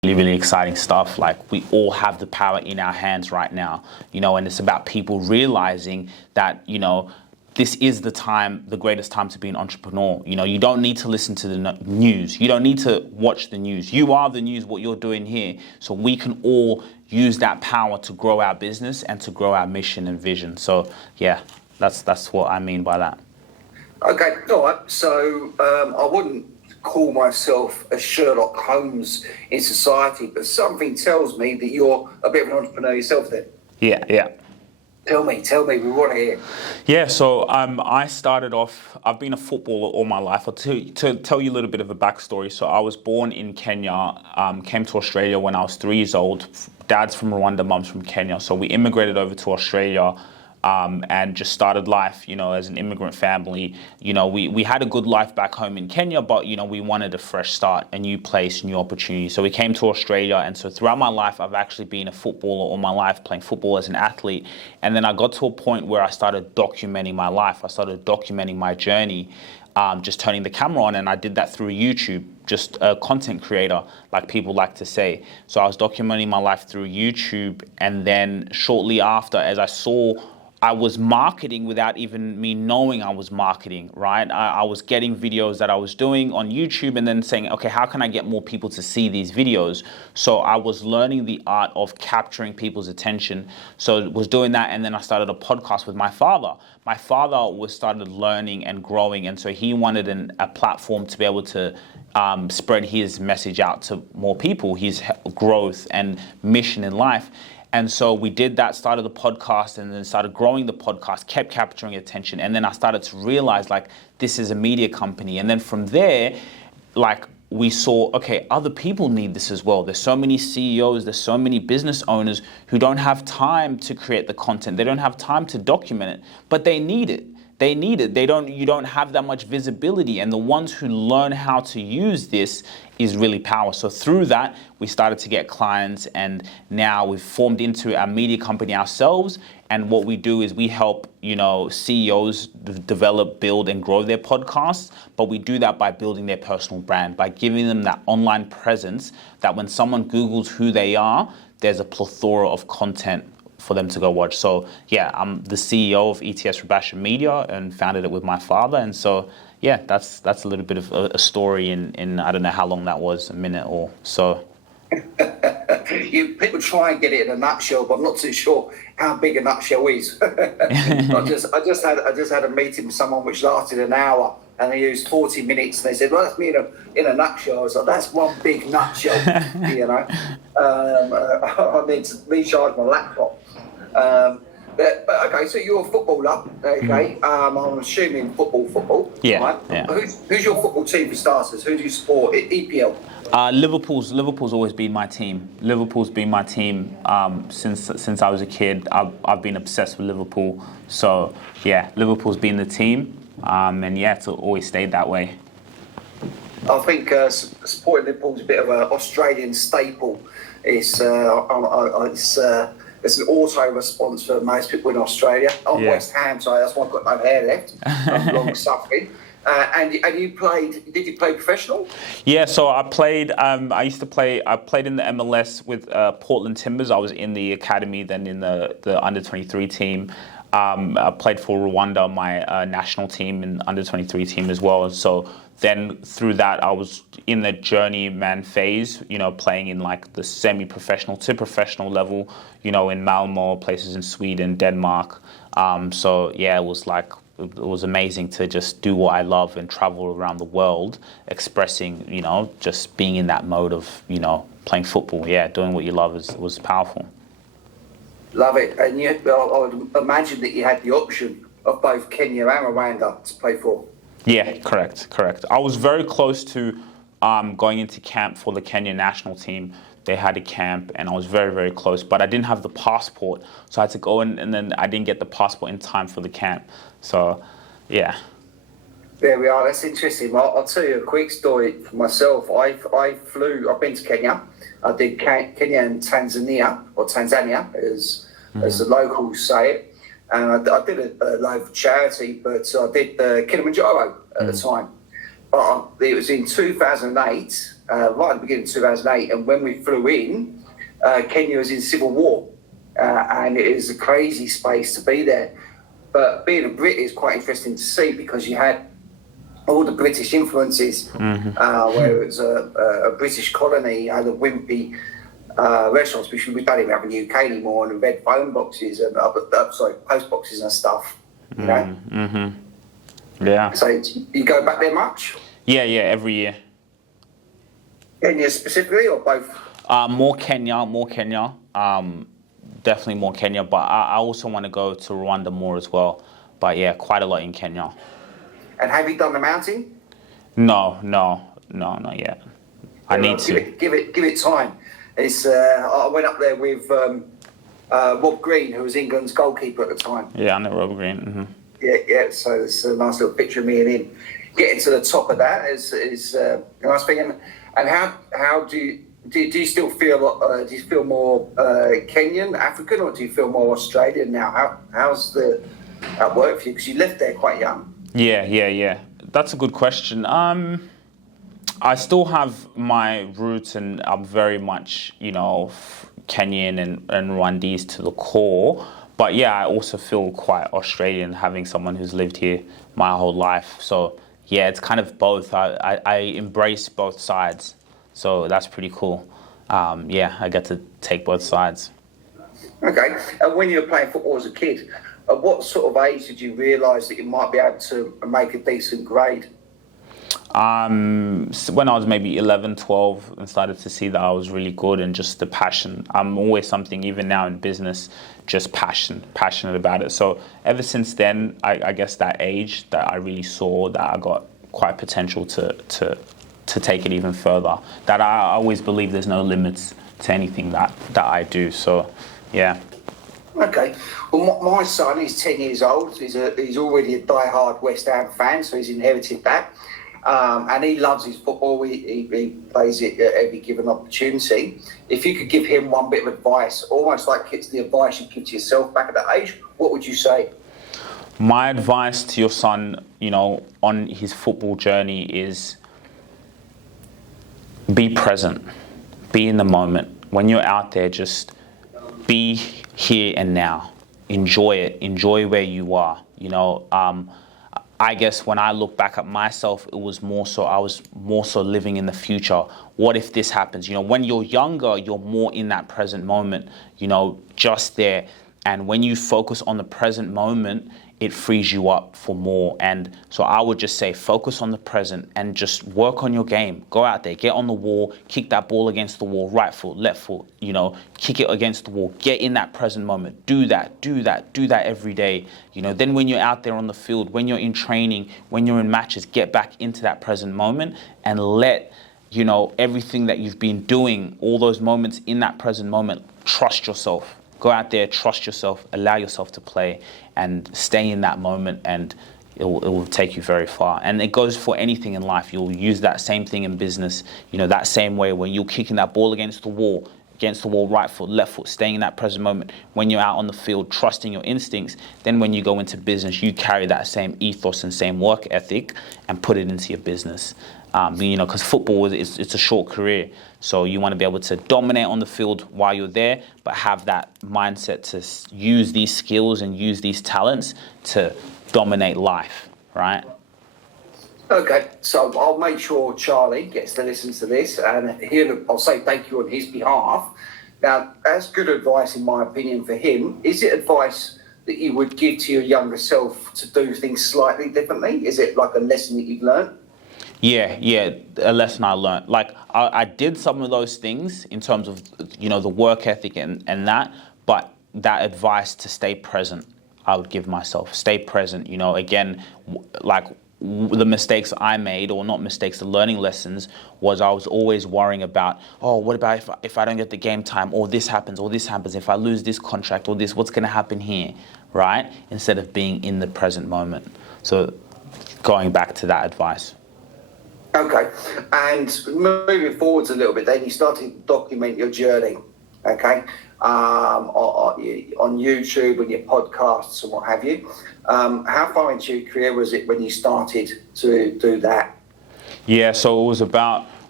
Really, really exciting stuff. Like, we all have the power in our hands right now, and it's about people realizing that, this is the greatest time to be an entrepreneur. You don't need to listen to the news. You don't need to watch the news. You are the news, what you're doing here. So we can all use that power to grow our business and to grow our mission and vision. So yeah, that's what I mean by that. Okay, all right. So I wouldn't call myself a Sherlock Holmes in society, but something tells me that you're a bit of an entrepreneur yourself then. Yeah. Tell me, we want to hear. Yeah, so I started off, I've been a footballer all my life. I'll tell you a little bit of a backstory. So I was born in Kenya, came to Australia when I was 3 years old. Dad's from Rwanda, mum's from Kenya. So we immigrated over to Australia and just started life, as an immigrant family. We had a good life back home in Kenya, but, we wanted a fresh start, a new place, new opportunity. So we came to Australia. And so throughout my life, I've actually been a footballer all my life, playing football as an athlete. And then I got to a point where I started documenting my life. I started documenting my journey, just turning the camera on. And I did that through YouTube, just a content creator, like people like to say. So I was documenting my life through YouTube. And then shortly after, as I was marketing without even me knowing I was marketing, right? I was getting videos that I was doing on YouTube and then saying, okay, how can I get more people to see these videos? So I was learning the art of capturing people's attention. So I was doing that, and then I started a podcast with my father. My father started learning and growing, and so he wanted a platform to be able to spread his message out to more people, his growth and mission in life. And so we did that, started the podcast, and then started growing the podcast, kept capturing attention. And then I started to realize, this is a media company. And then from there, we saw, okay, other people need this as well. There's so many CEOs, there's so many business owners who don't have time to create the content. They don't have time to document it, but they need it. You don't have that much visibility. And the ones who learn how to use this is really powerful. So through that, we started to get clients, and now we've formed into a media company ourselves. And what we do is we help, CEOs develop, build, and grow their podcasts. But we do that by building their personal brand, by giving them that online presence that when someone Googles who they are, there's a plethora of content for them to go watch. So yeah, I'm the CEO of ETS Rubasha Media and founded it with my father. And so yeah, that's a little bit of a story in I don't know how long that was, a minute or so. People try and get it in a nutshell, but I'm not too sure how big a nutshell is. I just had a meeting with someone which lasted an hour, and they used 40 minutes, and they said, well, that's me in a nutshell. I was like, that's one big nutshell, I need to recharge my laptop. But okay, so you're a footballer, okay? I'm assuming football. Yeah. Right? Yeah. Who's your football team for starters? Who do you support? EPL. Liverpool's always been my team. Liverpool's been my team since I was a kid. I've been obsessed with Liverpool. So yeah, Liverpool's been the team, and yeah, it's always stayed that way. I think supporting Liverpool's a bit of an Australian staple. It's an auto response for most people in Australia. I'm West Ham, so that's why I've got no hair left. I'm long suffering. And you played? Did you play professional? Yeah, so I played. I played in the MLS with Portland Timbers. I was in the academy, then in the under 23 team. I played for Rwanda, my national team, and under 23 team as well. So then through that, I was in the journeyman phase, playing in the semi-professional to professional level, in Malmo, places in Sweden, Denmark. So yeah, it was amazing to just do what I love and travel around the world, expressing, just being in that mode of, playing football. Yeah, doing what you love was powerful. Love it. And I would imagine that you had the option of both Kenya and Rwanda to play for. Yeah, correct. I was very close to going into camp for the Kenya national team. They had a camp, and I was very, very close, but I didn't have the passport, so I had to go in, and then I didn't get the passport in time for the camp. So, yeah. There we are. That's interesting. Well, I'll tell you a quick story for myself. I've been to Kenya. I did Kenya and Tanzania, as the locals say it. And I did a load of charity, but I did Kilimanjaro at the time. But it was in 2008, right at the beginning of 2008, and when we flew in, Kenya was in civil war, and it is a crazy space to be there. But being a Brit is quite interesting to see because you had all the British influences, where it was a British colony, you had the wimpy restaurants, which we don't even have in the UK anymore, and the red phone boxes and post boxes and stuff. You know? Yeah. So you go back there much? Yeah, every year. Kenya specifically, or both? More Kenya. Definitely more Kenya, but I also want to go to Rwanda more as well. But yeah, quite a lot in Kenya. And have you done the mountain? No, not yet. I need to. Give it time. It's I went up there with Rob Green, who was England's goalkeeper at the time. Yeah, I know Rob Green. Mm-hmm. Yeah. So there's a nice little picture of me and him getting to the top of that. Is a nice thing. And how do you still feel? Do you feel more Kenyan, African, or do you feel more Australian now? How's that work for you? Because you left there quite young. Yeah. That's a good question. I still have my roots, and I'm very much, Kenyan and Rwandese to the core. But yeah, I also feel quite Australian, having someone who's lived here my whole life. So yeah, it's kind of both. I embrace both sides. So that's pretty cool. I get to take both sides. Okay. And when you were playing football as a kid, at what sort of age did you realise that you might be able to make a decent grade? When I was maybe 11, 12, and started to see that I was really good, and just the passion. I'm always something, even now in business, just passionate about it. So ever since then, I guess that age that I really saw that I got quite potential to take it even further. That I always believe there's no limits to anything that I do. So, yeah. Okay. Well, my son is 10 years old. He's already a die-hard West Ham fan, so he's inherited that. And he loves his football. He plays it at every given opportunity. If you could give him one bit of advice, almost like it's the advice you give to yourself back at that age, what would you say? My advice to your son, on his football journey is be present. Be in the moment. When you're out there, just be here and now. Enjoy it. Enjoy where you are. I guess when I look back at myself, I was more so living in the future. What if this happens? When you're younger, you're more in that present moment, just there. And when you focus on the present moment, it frees you up for more. And so I would just say focus on the present and just work on your game. Go out there, get on the wall, kick that ball against the wall, right foot, left foot, kick it against the wall. Get in that present moment. Do that every day. Then when you're out there on the field, when you're in training, when you're in matches, get back into that present moment and let, everything that you've been doing, all those moments in that present moment, trust yourself. Go out there, trust yourself, allow yourself to play, and stay in that moment, and it will take you very far. And it goes for anything in life. You'll use that same thing in business, that same way when you're kicking that ball against the wall, right foot, left foot, staying in that present moment. When you're out on the field, trusting your instincts, then when you go into business, you carry that same ethos and same work ethic and put it into your business. Because football it's a short career, so you want to be able to dominate on the field while you're there, but have that mindset to use these skills and use these talents to dominate life, right? Okay, so I'll make sure Charlie gets to listen to this, and I'll say thank you on his behalf. Now, that's good advice in my opinion for him. Is it advice that you would give to your younger self to do things slightly differently? Is it like a lesson that you've learned? Yeah, a lesson I learned. Like, I did some of those things in terms of, the work ethic and that, but that advice to stay present, I would give myself. Stay present, again, like the mistakes I made, or not mistakes, the learning lessons, was I was always worrying about, what about if I don't get the game time, or this happens, if I lose this contract, or this, what's going to happen here, right? Instead of being in the present moment. So going back to that advice. Okay, and moving forwards a little bit, then you started to document your journey, okay, on YouTube and your podcasts and what have you. How far into your career was it when you started to do that? Yeah, so it was about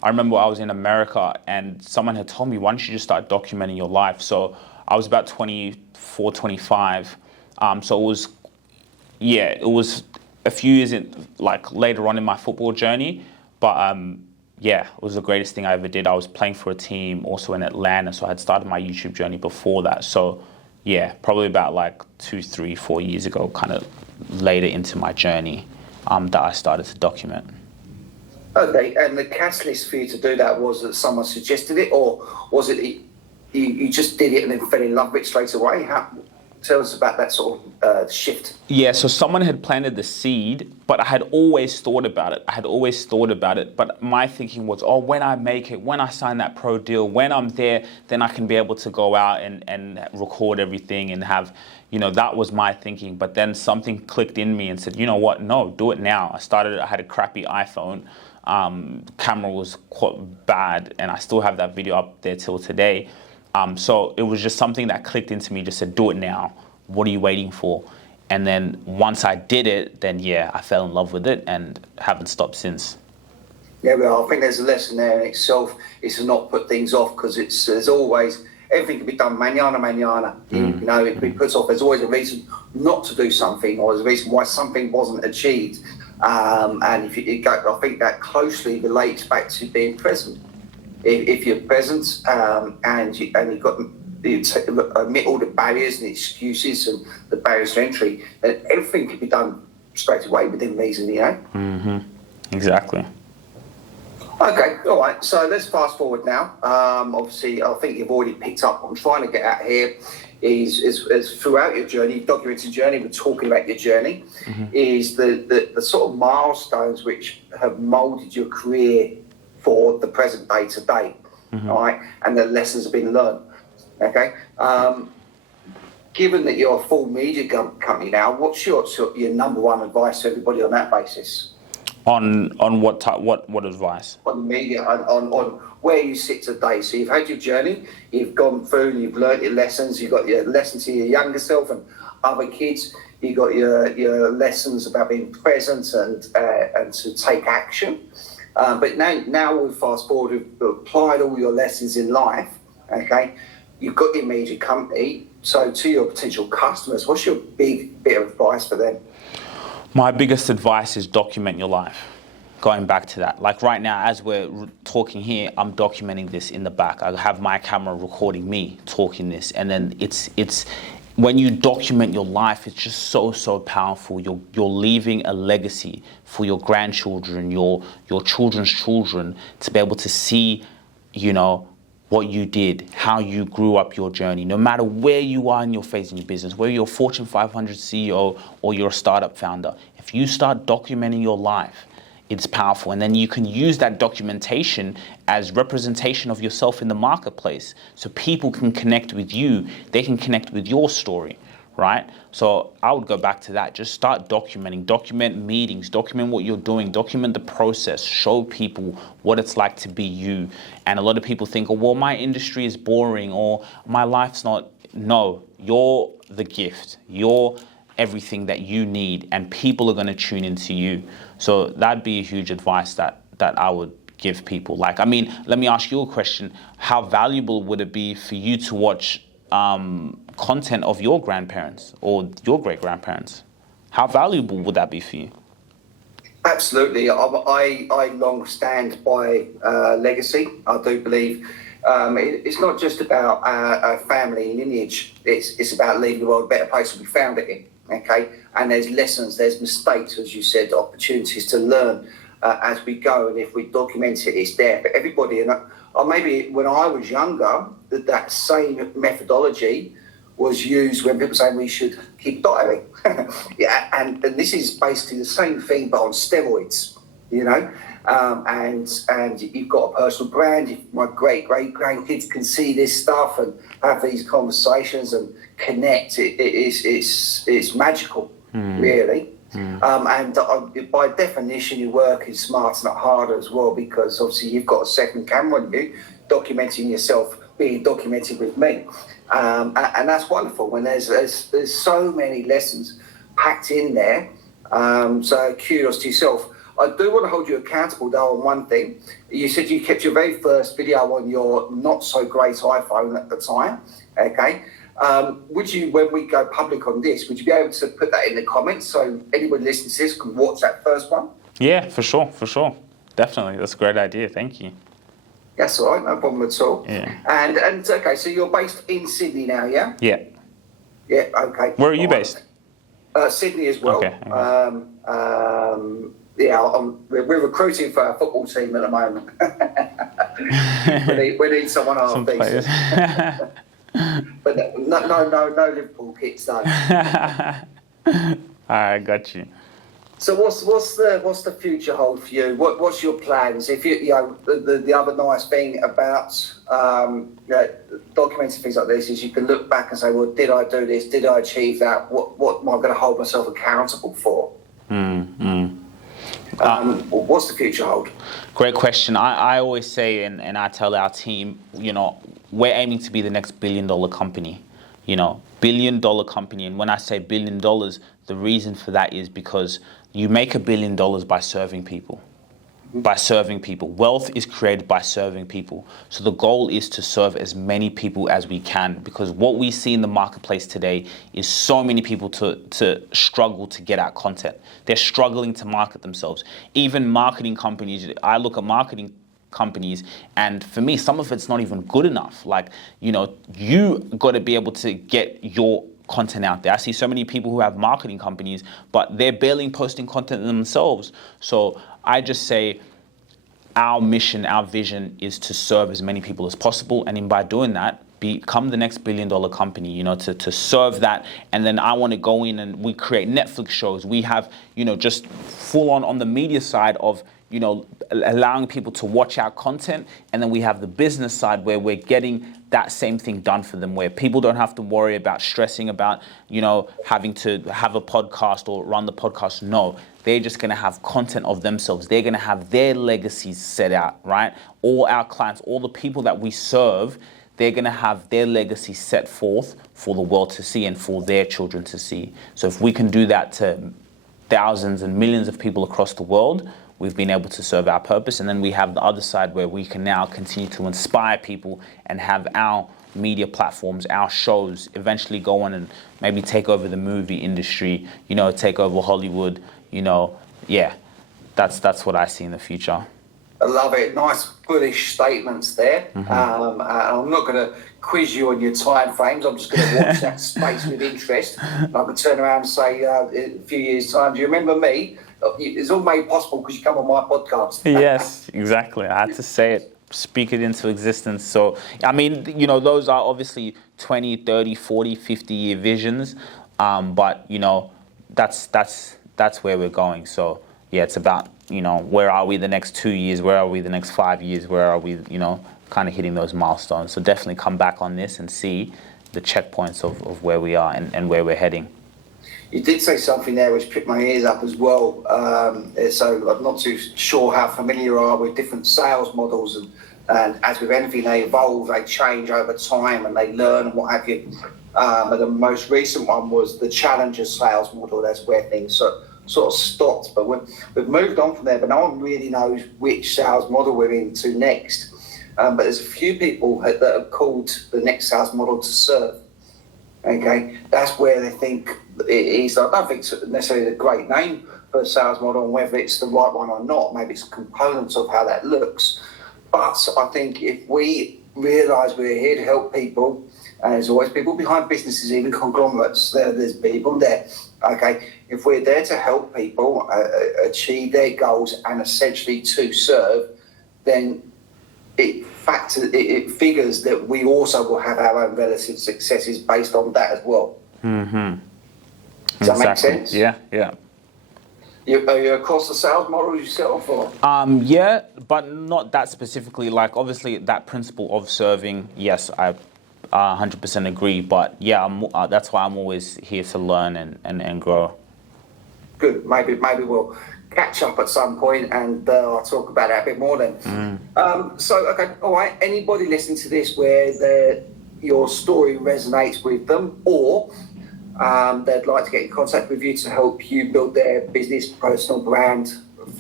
I remember I was in America and someone had told me, why don't you just start documenting your life? So I was about 24, 25. So it was a few years later on in my football journey. But it was the greatest thing I ever did. I was playing for a team also in Atlanta. So I had started my YouTube journey before that. So yeah, probably about like 2, 3, 4 years ago, kind of later into my journey, that I started to document. Okay, and the catalyst for you to do that was that someone suggested it, or was it you just did it and then fell in love with it straight away? Tell us about that sort of shift. Yeah, so someone had planted the seed, but I had always thought about it. But my thinking was, when I make it, when I sign that pro deal, when I'm there, then I can be able to go out and record everything and have, that was my thinking. But then something clicked in me and said, you know what? No, do it now. I had a crappy iPhone. Camera was quite bad, and I still have that video up there till today. So it was just something that clicked into me, just said, do it now. What are you waiting for? And then once I did it, then I fell in love with it and haven't stopped since. Yeah, well, I think there's a lesson there in itself, is to not put things off, because there's always, everything can be done mañana. It puts off. There's always a reason not to do something, or there's a reason why something wasn't achieved. And if you go, I think that closely relates back to being present. If you're present and you've got to admit all the barriers and the excuses and the barriers to entry, then everything can be done straight away within reason, Mm-hmm. Exactly. Okay, all right. So let's fast forward now. Obviously, I think you've already picked up what I'm trying to get at here. Is throughout your journey, documented journey, we're talking about your journey, is the sort of milestones which have moulded your career for the present day today, all right, and the lessons have been learned. Okay, given that you're a full media company now, what's your number one advice to everybody on that basis? On what type? What advice? On the media, on where you sit today. So you've had your journey, you've gone through, you've learnt your lessons, you've got your lessons to your younger self and other kids. You've got your lessons about being present and to take action. But now we've fast forward, we've applied all your lessons in life, okay? You've got your media company, so to your potential customers, what's your big bit of advice for them? My biggest advice is document your life. Going back to that, like right now, as we're talking here, I'm documenting this in the back. I have my camera recording me talking this, and then it's when you document your life, it's just so powerful. You're leaving a legacy for your grandchildren, your children's children, to be able to see, what you did, how you grew up your journey, no matter where you are in your phase in your business, whether you're a Fortune 500 CEO or you're a startup founder. If you start documenting your life, it's powerful. And then you can use that documentation as representation of yourself in the marketplace. So people can connect with you. They can connect with your story, right? So I would go back to that. Just start documenting. Document meetings. Document what you're doing. Document the process. Show people what it's like to be you. And a lot of people think, my industry is boring or my life's not. No, you're the gift. You're everything that you need, and people are going to tune into you. So that'd be a huge advice that I would give people. Let me ask you a question. How valuable would it be for you to watch content of your grandparents or your great-grandparents? How valuable would that be for you? Absolutely. I long stand by legacy. I do believe it's not just about a family lineage. It's about leaving the world a better place than we found it in. Okay, and there's lessons, there's mistakes, as you said, opportunities to learn as we go. And if we document it, it's there for everybody. And or maybe when I was younger, that same methodology was used when people say we should keep a diary. Yeah, and this is basically the same thing, but on steroids. And you've got a personal brand. If my great grandkids can see this stuff and have these conversations and connect, it's magical, really. And by definition, your work is smarter, not harder as well, because obviously you've got a second camera on you, documenting yourself, being documented with me, and that's wonderful. When there's so many lessons packed in there. So kudos to yourself. I do want to hold you accountable, though, on one thing. You said you kept your very first video on your not-so-great iPhone at the time, okay? Would you, when we go public on this, would you be able to put that in the comments so anyone listening to this can watch that first one? Yeah, for sure. Definitely. That's a great idea. Thank you. That's all right, no problem at all. Yeah. And okay, so you're based in Sydney now, yeah? Yeah. Yeah, okay. Where are you based? Sydney as well. Okay. We're recruiting for our football team at the moment. we need someone half decent. But no Liverpool kits though. I got you. So what's the future hold for you? What's your plans? If the other nice thing about documenting things like this is you can look back and say, well, did I do this? Did I achieve that? What am I going to hold myself accountable for? What's the future hold? Great question. I always say, and I tell our team, we're aiming to be the next billion-dollar company. Billion-dollar company. And when I say $1 billion, the reason for that is because you make $1 billion by serving people. By serving people. Wealth is created by serving people. So the goal is to serve as many people as we can, because what we see in the marketplace today is so many people to struggle to get out content. They're struggling to market themselves. Even marketing companies, I look at marketing companies, and for me, some of it's not even good enough. You got to be able to get your content out there. I see so many people who have marketing companies, but they're barely posting content themselves. So I just say our mission, our vision is to serve as many people as possible. And by doing that, become the next $1 billion company, to serve that. And then I want to go in and we create Netflix shows. We have, just full on the media side of, allowing people to watch our content. And then we have the business side where we're getting that same thing done for them, where people don't have to worry about stressing about, having to have a podcast or run the podcast. No, they're just going to have content of themselves. They're going to have their legacies set out, right? All our clients, all the people that we serve, they're going to have their legacy set forth for the world to see and for their children to see. So if we can do that to thousands and millions of people across the world, we've been able to serve our purpose. And then we have the other side where we can now continue to inspire people and have our media platforms, our shows eventually go on and maybe take over the movie industry, take over Hollywood, that's what I see in the future. I love it. Nice bullish statements there. Mm-hmm. I'm not going to quiz you on your time frames. I'm just going to watch that space with interest. I can turn around and say in a few years' time, do you remember me? It's all made possible because you come on my podcast. Yes, exactly. I had to say it, speak it into existence. So, those are obviously 20, 30, 40, 50-year visions. But, that's where we're going. So, yeah, it's about, where are we the next 2 years? Where are we the next 5 years? Where are we, kind of hitting those milestones? So definitely come back on this and see the checkpoints of where we are and where we're heading. You did say something there which pricked my ears up as well. So I'm not too sure how familiar you are with different sales models. And as with anything, they evolve, they change over time, and they learn and what have you. But the most recent one was the challenger sales model. That's where things sort of stopped. But we've moved on from there, but no one really knows which sales model we're into next. But there's a few people that have called the next sales model to serve. Okay, that's where they think it is. I don't think it's necessarily a great name for a sales model, and whether it's the right one or not, maybe it's components of how that looks. But I think if we realise we're here to help people, and there's always people behind businesses, even conglomerates, there's people there. Okay, if we're there to help people achieve their goals and essentially to serve, then it figures that we also will have our own relative successes based on that as well. Mm-hmm. Does that make sense? Yeah. Are you across the sales model yourself? Or? Yeah, but not that specifically. Like, obviously, that principle of serving, yes, I 100% agree. But, yeah, that's why I'm always here to learn and grow. Good. Maybe we'll catch up at some point and I'll talk about that a bit more then. Okay, all right. Anybody listening to this where your story resonates with them, or they'd like to get in contact with you to help you build their business, personal brand,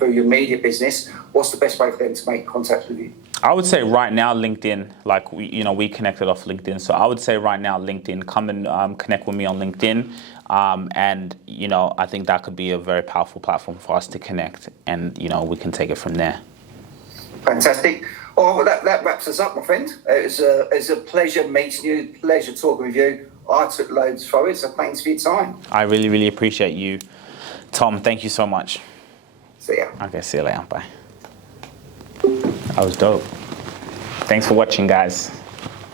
through your media business, what's the best way for them to make contact with you? I would say right now LinkedIn, like we connected off LinkedIn. So I would say right now LinkedIn, come and connect with me on LinkedIn. And I think that could be a very powerful platform for us to connect, and we can take it from there. Fantastic. Oh, well, that wraps us up, my friend. It's a pleasure meeting you, pleasure talking with you. I took loads from it, so thanks for your time. I really, really appreciate you, Tom. Thank you so much. See ya. Okay, see you later. Bye. That was dope. Thanks for watching, guys.